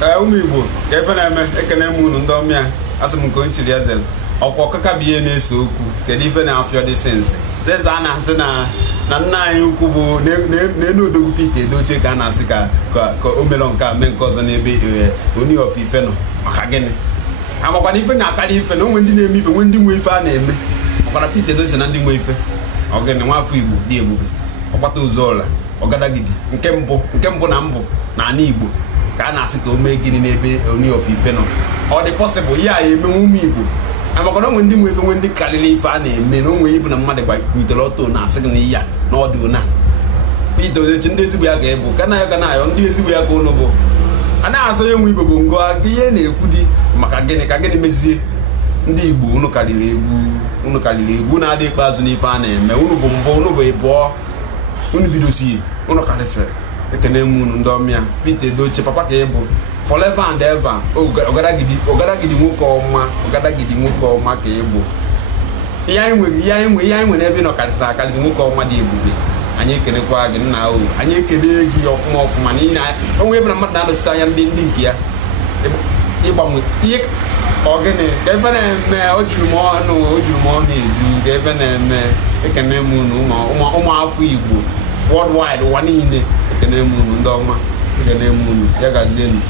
ụmụ Igbo ka efe na-eme ekene m unu ndị ọmịa asị m nke nchiri eze ọkwa ọkụka bụ ihe na-ese okwu kedu ife na-afịọ dị sensị zeze a na-asị na nna anyị ukwu bụ n'elu odogwu Pita Edochie ka a na-asị ka o mere nke a mee nke ọzọ n'ebe onye of ife nọ maka gịnị amakwana ife na-akarị ife na onwe ndị na-eme ife nwe ndị nwe ife a na-eme ọkwara Pita Edochie na ndị nwe ife ọgịnị nwafọ Igbo dị ebube ọgbata Ozuọra Ọgadagidi nke mbụ na mbụ na ala Igbo ka a na-asị ka o mee gịnị n'ebe onye of ife nọ ọ dị pọsịbụl ya emenwe ụmụ Igbo amakwana onwe ndị nwe ife nwe ndị karịrị ife a na-eme na onwe ibu na mmadụ gbakwutere ọtọ na-asị gị na iya na ọdụ na Pita Edochie ndị ezigbo ya ga-ebu ka na-ayọ ndị ezigbo ya ka ụnụ bụ a na-asọ onye nwe Igbo bụ ngọ ihe na-ekwu dị maka gịnị ka gịnị mezie ndị Igbo unu karịrị egwu na-adị ikpeazụ n'ife a na-eme unu bụ mbụ unu bụ ịbụọ unu bidosi unu karịsịrị ekene m unu ndị ọmịa Pita Edochie papa ka ị bụ forever and ever Ọgadagidi nwoke ọma ka ị bụ ihe anyị nwere ebe nọ karịsị nwoke ọma dị ebube anyị ekenekwa gị nna o anyị ekele gị ọfụma n'ihi na onwe ebe na mmadụ na-anọchite anya ndị nke ya ịgbanwe ihe ọgịnị ka efe na-eme o juru m ọnụ eju ka efe na-eme ekene m unu ụmụafọ Igbo worldwide ụwa niile ekene m unu ndị ọma ekene m unu ya gazienu